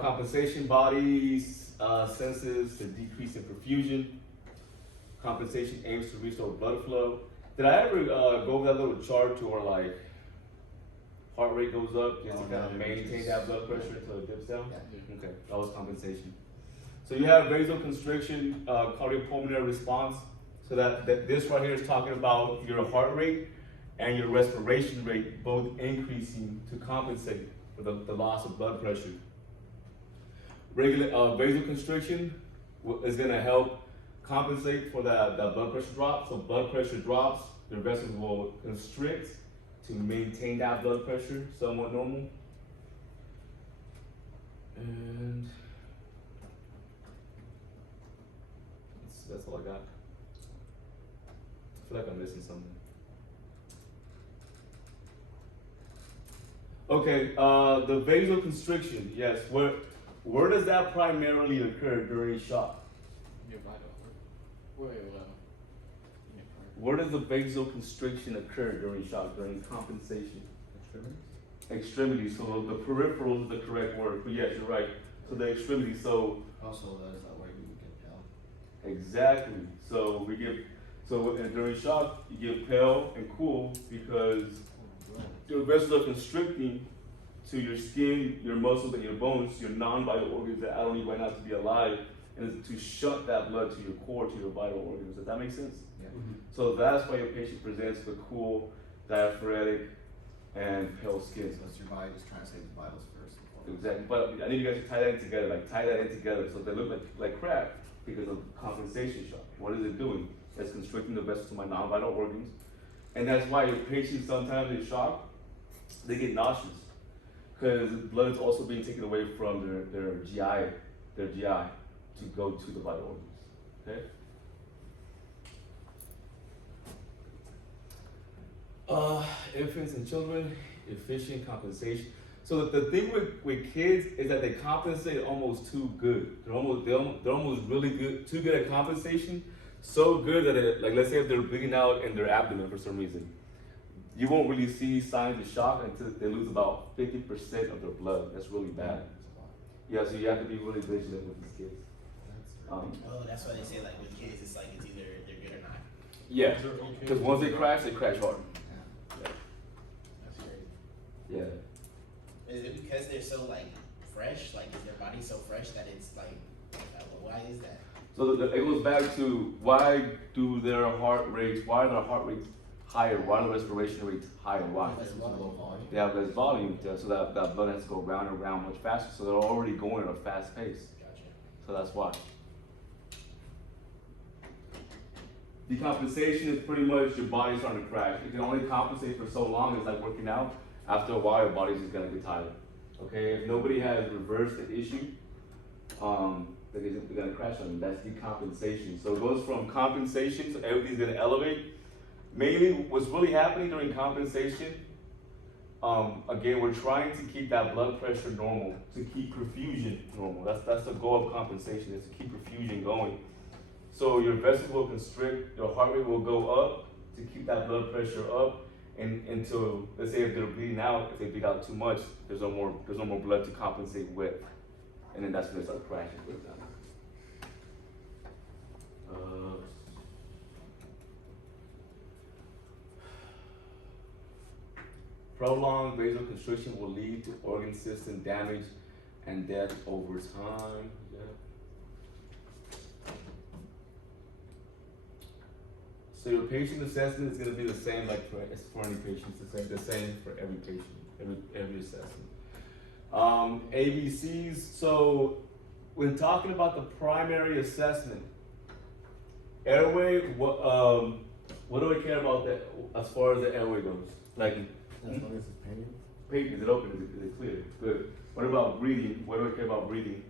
Compensation, body senses the decrease in perfusion. Compensation aims to restore blood flow. Did I ever go over that little chart to where like heart rate goes up just to kind of maintain that blood pressure until it dips down? Yeah. Okay, that was compensation. So you have vasoconstriction, cardiopulmonary response. So that this right here is talking about your heart rate and your respiration rate both increasing to compensate for the loss of blood pressure. Regular vasoconstriction is going to help compensate for that blood pressure drop. So blood pressure drops, the vessels will constrict to maintain that blood pressure somewhat normal. And that's all I got. I feel like I'm missing something. Okay, the vasoconstriction, yes. Where does that primarily occur during shock? Your vital. Wait. Where does the vasoconstriction occur during shock, during compensation? Extremities. So the peripheral is the correct word, but yes, you're right. So the extremities. So also that is that way we get pale. Exactly. So during shock, you get pale and cool because your vessels are constricting to your skin, your muscles, and your bones, your non-vital organs that I don't need right now to be alive, and it's to shunt that blood to your core, to your vital organs. Does that make sense? Yeah. Mm-hmm. So that's why your patient presents with cool, diaphoretic, and pale skin. So it's your body just trying to save the vitals first. Exactly. But I need you guys to tie that in together, tie that in together so they look like crap because of compensation shock. What is it doing? It's constricting the vessels to my non-vital organs. And that's why your patients sometimes in shock, they get nauseous because blood is also being taken away from their GI to go to the vital organs. Okay? Infants and children, efficient compensation. So the thing with kids is that they compensate almost too good. They're almost really good, too good at compensation. So good that like let's say if they're bleeding out in their abdomen for some reason, you won't really see signs of shock until they lose about 50% of their blood. That's really bad. Yeah, so you have to be really vigilant with these kids. That's why they say like with kids, it's like it's either they're good or not. Yeah, because once they crash hard. Yeah. That's crazy. Yeah. Is it because they're so like fresh? Like is their body so fresh that it's like, why is that? So it goes back to why are their heart rates higher? Why are the respiration rates higher? Why? They have less volume, so that blood has to go round and round much faster. So they're already going at a fast pace. Gotcha. So that's why. Decompensation is pretty much your body starting to crash. It can only compensate for so long. It's like working out. After a while, your body's just gonna get tired. Okay, if nobody has reversed the issue, they're gonna crash on you. That's decompensation. So it goes from compensation, so everything's gonna elevate. Mainly, what's really happening during compensation, again, we're trying to keep that blood pressure normal, to keep perfusion normal. That's the goal of compensation, is to keep perfusion going. So your vessels will constrict, your heart rate will go up to keep that blood pressure up, and until, let's say if they're bleeding out, if they bleed out too much, there's no more blood to compensate with, and then that's when they start crashing with them. Prolonged vasoconstriction will lead to organ system damage and death over time. Yeah. So your patient assessment is going to be the same like for any patients, the same for every patient, every assessment. ABCs. So when talking about the primary assessment, airway, what do I care about that as far as the airway goes? Like, As long as it's painted. paint, is it open? Is it clear? Good. What about breathing? What do I care about breathing?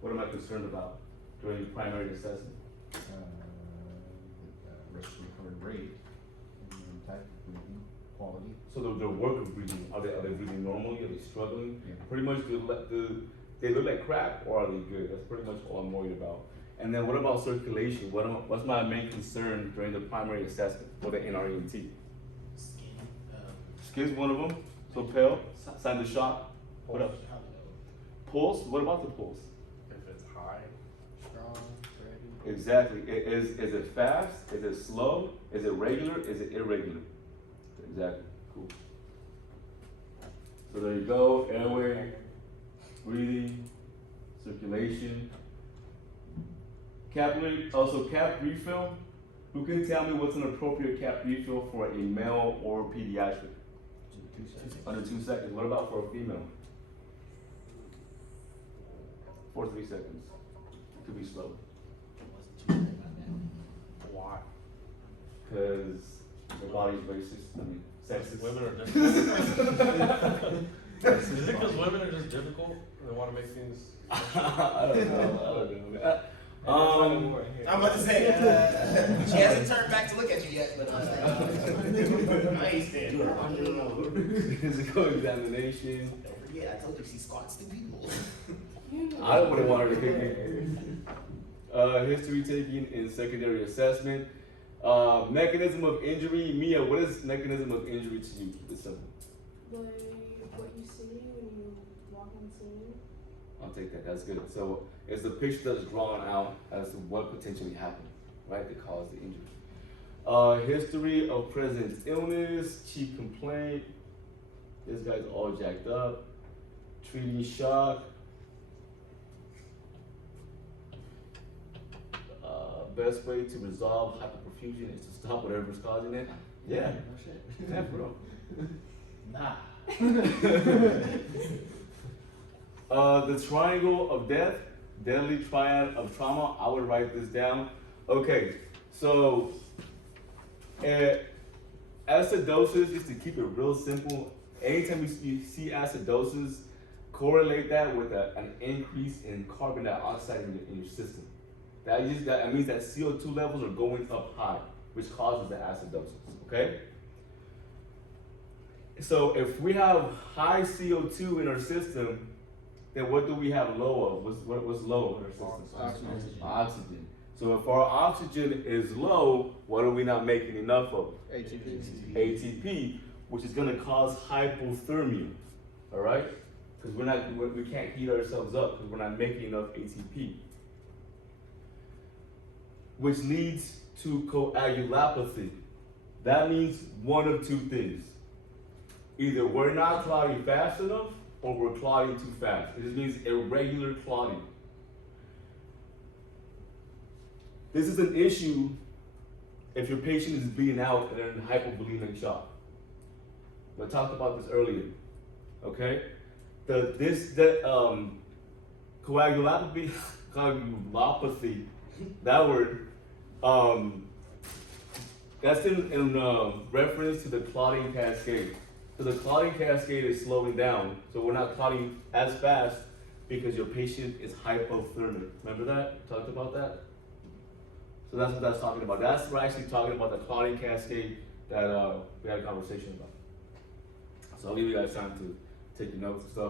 What am I concerned about during primary assessment? Respiratory rate, type of breathing, quality. So the work of breathing, are they breathing normally? Are they struggling? Yeah. Pretty much, do they look like crap or are they good? That's pretty much all I'm worried about. And then what about circulation? What's my main concern during the primary assessment for the NREMT? Skin. Skin's one of them. So pale, signs of shock. What else? Pulse, what about the pulse? If it's high, strong, steady. Exactly. Is it fast? Is it slow? Is it regular? Is it irregular? Exactly. Cool. So there you go. Airway, breathing, circulation. Capillary, also cap refill. Who can tell me what's an appropriate cap refill for a male or pediatric? 2 seconds. Under 2 seconds. What about for a female? 4 to 3 seconds. It could be slow. Wasn't too sure about Why? Because the body's racist. I mean, sexist. Women are difficult. Is it because women are just difficult? They want to make things. I don't know. I'm about to say, she hasn't turned back to look at you yet, but I ain't standing on your own. Physical examination. Don't forget, I told you she squats the people. I wouldn't want her to pick me. History taking in secondary assessment. Mechanism of injury. Mia, what is mechanism of injury to you? Keep it simple. Like what you see when you walk on scene. I'll take that. That's good. So it's the picture that's drawn out as to what potentially happened, right, that caused the injury. History of present illness, chief complaint. This guy's all jacked up. Treating shock. Best way to resolve hyperperfusion is to stop whatever's causing it. Yeah. No shit. Yeah, bro. Nah. The triangle of death, deadly triad of trauma. I would write this down. Okay, so acidosis, just to keep it real simple, anytime you see acidosis, correlate that with an increase in carbon dioxide in your system. That means that CO2 levels are going up high, which causes the acidosis, okay? So if we have high CO2 in our system, then what do we have low of? What's low in our system? Oxygen. Oxygen. So if our oxygen is low, what are we not making enough of? ATP. ATP, which is gonna cause hypothermia, all right? Because we can't heat ourselves up because we're not making enough ATP. Which leads to coagulopathy. That means one of two things. Either we're not clotting fast enough or we're clotting too fast. It just means irregular clotting. This is an issue if your patient is bleeding out and they're in hypovolemic shock. I talked about this earlier, okay? Coagulopathy, that word, that's in reference to the clotting cascade. So the clotting cascade is slowing down, so we're not clotting as fast because your patient is hypothermic. Remember that? Talked about that? So that's what that's talking about. We're actually talking about the clotting cascade that we had a conversation about. So I'll give you guys time to take your notes and stuff.